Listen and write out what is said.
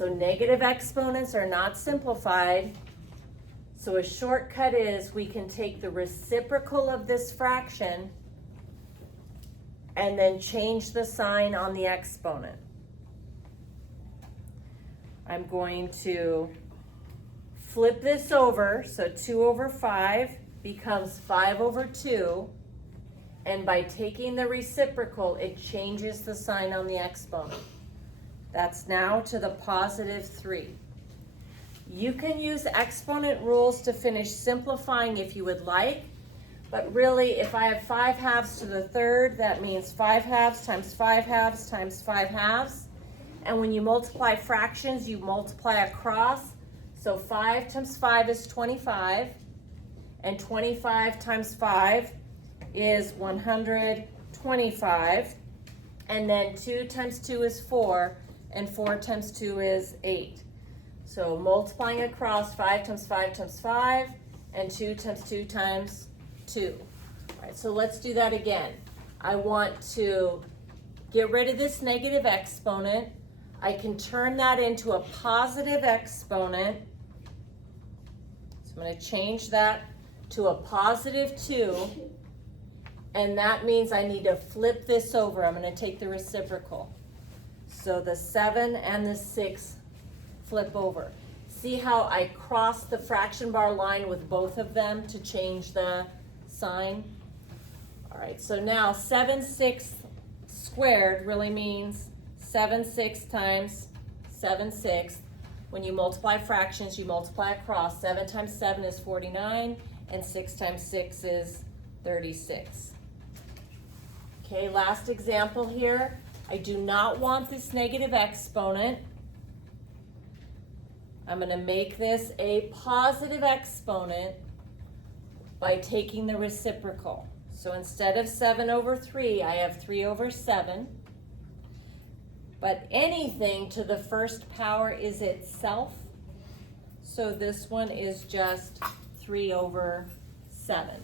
So negative exponents are not simplified. So a shortcut is we can take the reciprocal of this fraction and then change the sign on the exponent. I'm going to flip this over, so 2 over 5 becomes 5 over 2, and by taking the reciprocal, it changes the sign on the exponent. That's now to the positive 3. You can use exponent rules to finish simplifying if you would like, but really if I have 5 halves to the third, that means 5 halves times 5 halves times 5 halves. And when you multiply fractions, you multiply across. So 5 times 5 is 25, and 25 times 5 is 125, and then 2 times 2 is 4, and 4 times 2 is 8. So multiplying across, 5 times 5 times 5, and 2 times 2 times 2. All right, so let's do that again. I want to get rid of this negative exponent. I can turn that into a positive exponent. So I'm going to change that to a positive 2. And that means I need to flip this over. I'm going to take the reciprocal. So the 7 and the 6 flip over. See how I cross the fraction bar line with both of them to change the sign? All right, so now 7/6 squared really means 7/6 times 7/6. When you multiply fractions, you multiply across. 7 times 7 is 49, and 6 times 6 is 36. Okay, last example here. I do not want this negative exponent. I'm going to make this a positive exponent by taking the reciprocal. So instead of 7 over 3, I have 3 over 7. But anything to the first power is itself. So this one is just 3 over 7.